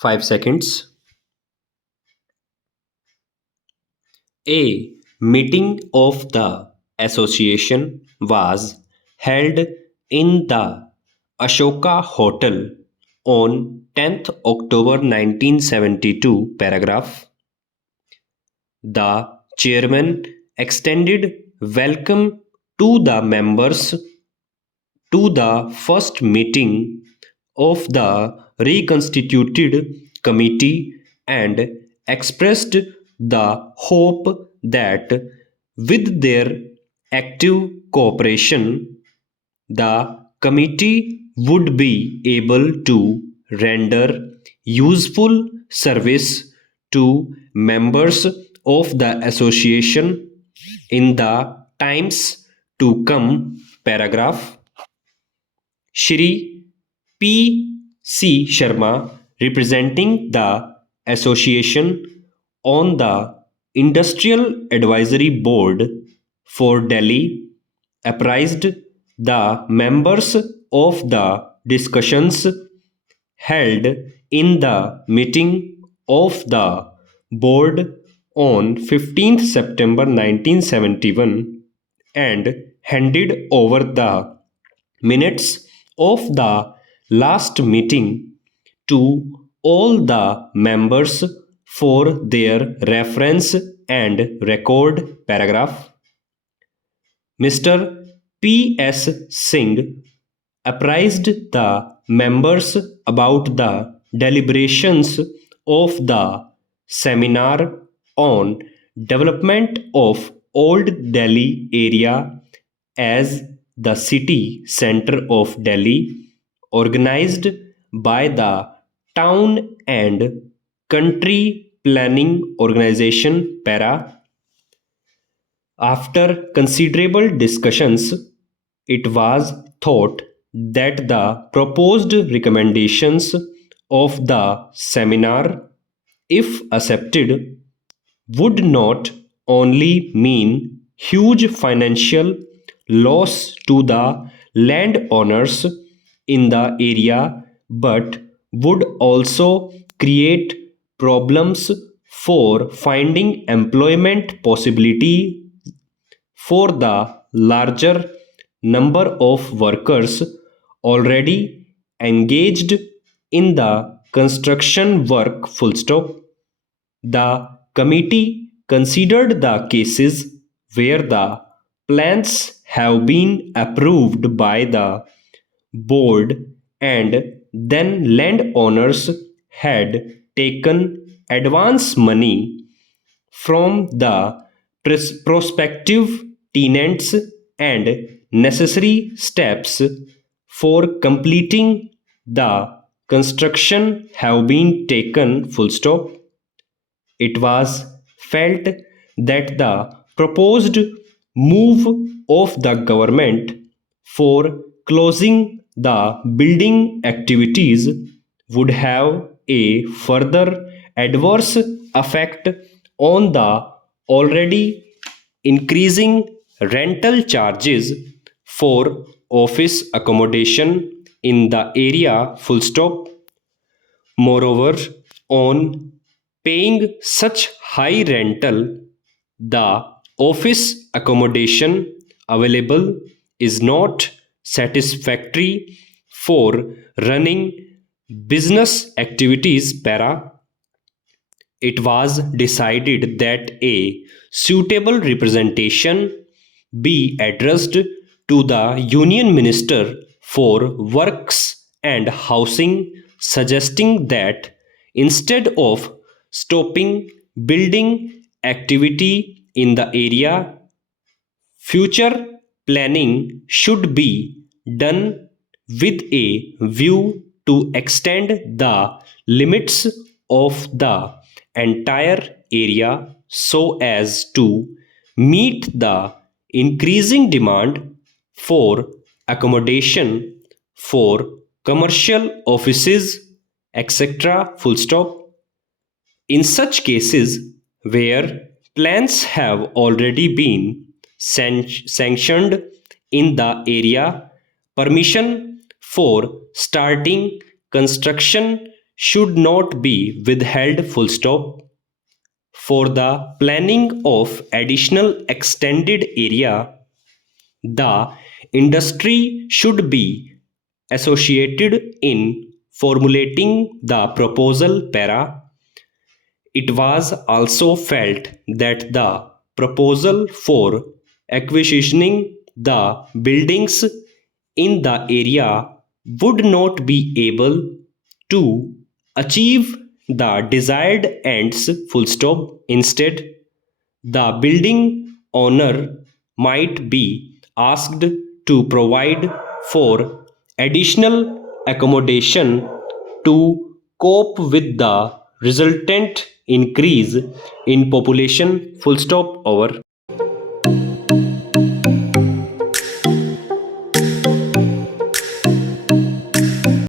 5 seconds. A meeting of the association was held in the Ashoka Hotel on 10th October 1972. Paragraph. The chairman extended welcome to the members to the first meeting of the reconstituted committee and expressed the hope that with their active cooperation, the committee would be able to render useful service to members of the association in the times to come. Paragraph. Shri P. C. Sharma, representing the association on the Industrial Advisory Board for Delhi, apprised the members of the discussions held in the meeting of the board on 15th September 1971 and handed over the minutes of the last meeting to all the members for their reference and record. Paragraph. Mr. P. S. Singh apprised the members about the deliberations of the seminar on development of Old Delhi area as the city center of Delhi, organized by the Town and Country Planning Organization. Para. After considerable discussions, it was thought that the proposed recommendations of the seminar, if accepted, would not only mean huge financial loss to the landowners in the area but would also create problems for finding employment possibility for the larger number of workers already engaged in the construction work. Full stop. The committee considered the cases where the plans have been approved by the board and then landowners had taken advance money from the prospective tenants and necessary steps for completing the construction have been taken. Full stop. It was felt that the proposed move of the government for closing the building activities would have a further adverse effect on the already increasing rental charges for office accommodation in the area. Full stop. Moreover, on paying such high rental, the office accommodation available is not satisfactory for running business activities. Para. It was decided that a suitable representation be addressed to the Union Minister for Works and Housing, suggesting that instead of stopping building activity in the area, future planning should be done with a view to extend the limits of the entire area so as to meet the increasing demand for accommodation for commercial offices, etc. Full stop. In such cases where plans have already been sanctioned in the area, permission for starting construction should not be withheld full stop. For the planning of additional extended area, the industry should be associated in formulating the proposal para. It was also felt that the proposal for acquisitioning the buildings in the area would not be able to achieve the desired ends full stop. Instead, the building owner might be asked to provide for additional accommodation to cope with the resultant increase in population full stop over.